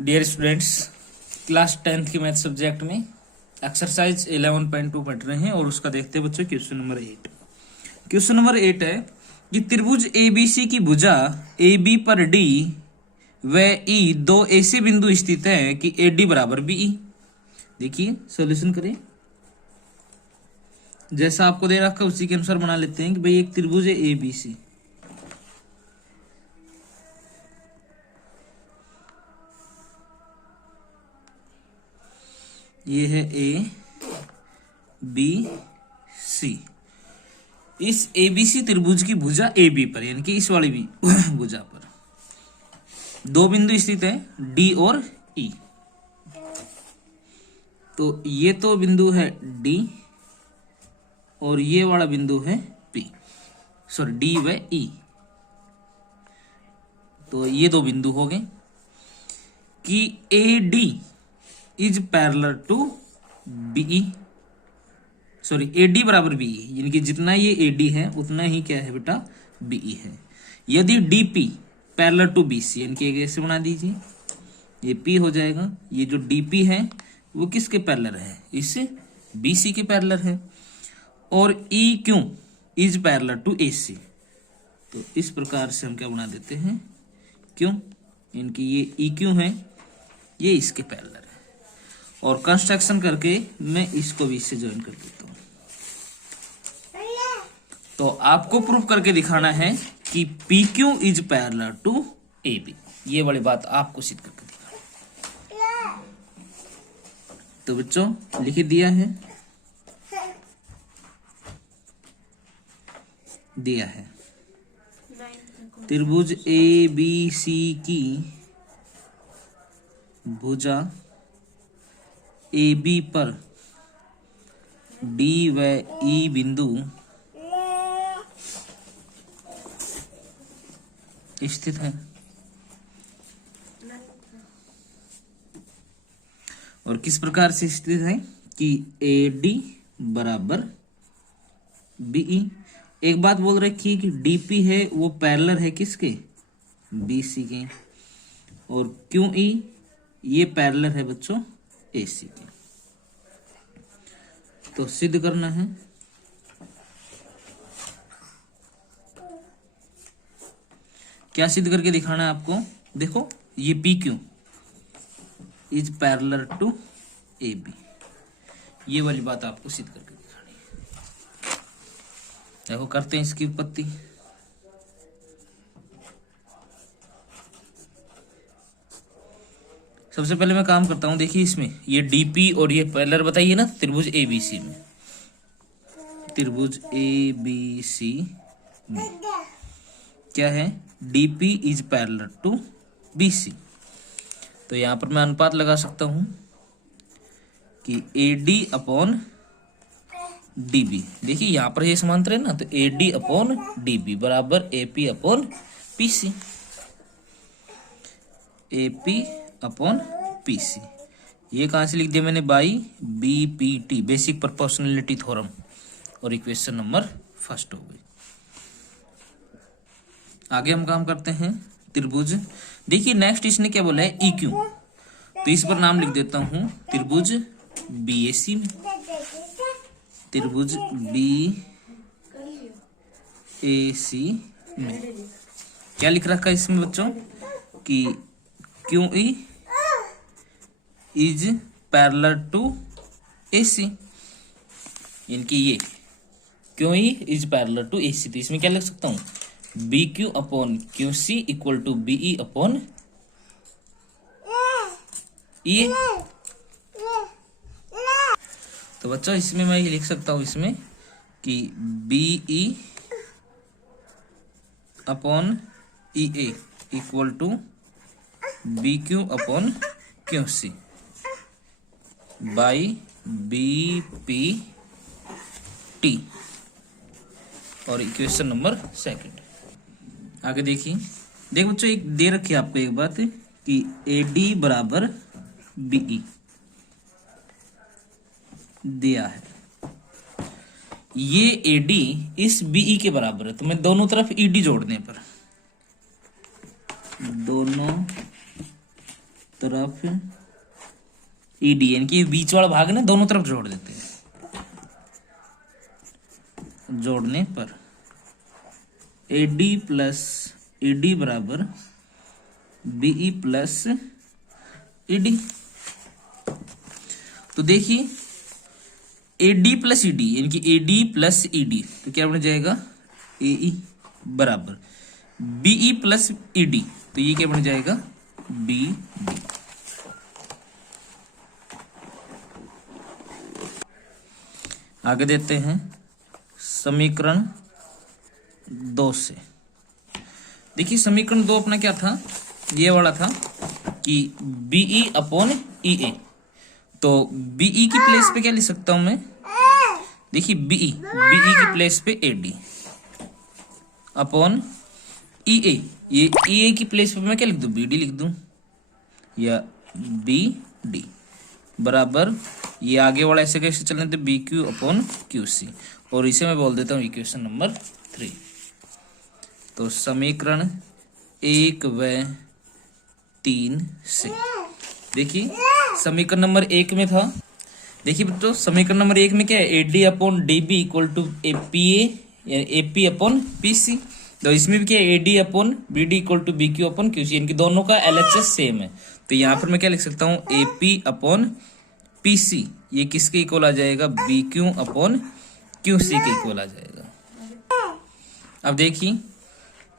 Dear students, class 10th के math subject में exercise 11.2 पढ़ रहे हैं और उसका देखते हैं बच्चों क्वेश्चन नंबर 8। क्वेश्चन नंबर 8 है कि त्रिभुज एबीसी की भुजा ए बी पर डी व ई दो ऐसे बिंदु स्थित हैं कि ए डी बराबर बी ई। देखिए सॉल्यूशन करें, जैसा आपको दे रखा उसी के अनुसार बना लेते हैं कि भाई एक त्रिभुज है ए बी सी, ये है ए बी सी। इस एबीसी त्रिभुज की भुजा ए बी पर यानी कि इस वाली भी भुजा पर दो बिंदु स्थित है डी और ई। तो ये तो बिंदु है डी और ये वाला बिंदु है पी, सॉरी डी व ई। तो ये दो बिंदु हो गए कि A D is parallel to BE, sorry A D बराबर बीई, यानी कि जितना ये ए डी है उतना ही क्या है बेटा बीई है। यदि D P parallel to B C, यानी कि ऐसे बना दीजिए, ये पी हो जाएगा, ये जो डी पी है वो किसके पैरेलल है, इससे बी सी के पैरेलल है। और E Q is parallel to A C, तो इस प्रकार से हम क्या बना देते हैं क्यों, इनकी ये ई क्यू है ये इसके पैरेलल है। और कंस्ट्रक्शन करके मैं इसको भी इससे ज्वाइन कर देता हूं। तो आपको प्रूफ करके दिखाना है कि P Q is parallel to A B, ये वाली बात आपको सिद्ध करके दिखाना है। तो बच्चों लिख दिया है त्रिभुज ए बी सी की भुजा ए बी पर डी व ई बिंदु स्थित है और किस प्रकार से स्थित है कि ए डी बराबर बीई। एक बात बोल रखी है कि डीपी है वो पैरेलल है किसके, बीसी के, और क्यू ई ये पैरेलल है बच्चों एसी के। तो सिद्ध करना है, क्या सिद्ध करके दिखाना है आपको। देखो ये P Q is parallel to A B, ये वाली बात आपको सिद्ध करके दिखानी है। देखो करते हैं इसकी उत्पत्ति। सबसे पहले मैं काम करता हूं, देखिए इसमें ये डीपी और ये पैरेलल बताइए ना त्रिभुज एबीसी में, त्रिभुज एबीसी में क्या है, DP is parallel to BC. तो यहां पर मैं अनुपात लगा सकता हूं कि एडी अपॉन डीबी। देखिए यहां पर ये समांतर है ना, तो एडी अपॉन डीबी बराबर AP upon PC, AP upon PC. ये कहां से लिख दिया मैंने, by BPT, basic proportionality theorem, और इक्वेशन नंबर फर्स्ट हो गई। आगे हम काम करते हैं त्रिभुज। देखिए नेक्स्ट इसने क्या बोला है, ई क्यू, तो इस पर नाम लिख देता हूं त्रिभुज बीएसी में, त्रिभुज बी ए सी में क्या लिख रखा है इसमें बच्चों कि Q E is parallel to A C, इनकी ये Q E is parallel to A C. तो इसमें क्या लिख सकता हूं, B Q upon Q C equal to BE upon E. तो बच्चों इसमें मैं ये लिख सकता हूं इसमें कि BE upon E A equal to B Q upon Q C by B P T, और इक्वेशन नंबर सेकंड। आगे देखिए, देख बच्चों एक दे रखी है आपको एक बात कि ए डी बराबर बीई दिया है, ये ए डी इस बीई के बराबर है। तो मैं दोनों तरफ ईडी जोड़ने पर, दोनों तरफ ईडी, यानी कि बीच वाला भाग ना दोनों तरफ जोड़ देते हैं, जोड़ने पर एडी प्लस ईडी बराबर बीई प्लस ईडी। तो देखिए एडी प्लस ईडी यानी कि एडी प्लस ईडी, तो क्या बन जाएगा एई बराबर बीई प्लस ईडी, तो ये क्या बन जाएगा बी डी। आगे देते हैं समीकरण 2 से। देखिए समीकरण 2 अपना क्या था, ये वाला था कि बीई अपॉन ई ए, तो बीई की प्लेस पे क्या लिख सकता हूं मैं, देखिए बीई की प्लेस पे एडी अपॉन ई ए, ये ई ए की प्लेस पे मैं क्या लिख दूं बी डी लिख दूं, या बी डी बराबर ये आगे वाला ऐसे कैसे चलने थे B Q upon Q C, और इसे मैं बोल देता हूं इक्वेशन नंबर 3। तो समीकरण 1 व 3 से देखिए समीकरण नंबर 1 में था, देखिए बच्चों समीकरण नंबर 1 में क्या है AD upon D B equal to APA यानी एपी अपॉन पीसी, तो इसमें भी क्या है AD upon B D equal to B Q upon Q C, इनकी दोनों का एलएचएस सेम है। तो यहाँ पर मैं क्या लिख सकता हूँ एपी अपॉन पीसी, ये किसके इक्वल आ जाएगा B Q upon Q C के इक्वल आ जाएगा। अब देखिए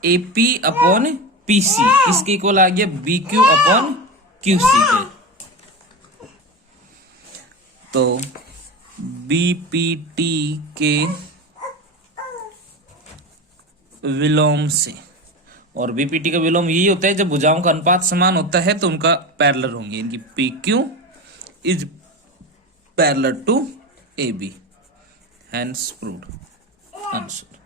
एपी अपॉन पीसी किसके इक्वल आ गया B Q upon Q C के, तो बीपीटी के विलोम से, और बीपीटी का विलोम यही होता है जब भुजाओं का अनुपात समान होता है तो उनका पैरेलल होंगे, यानी कि P Q is parallel to A B, hence proved answer.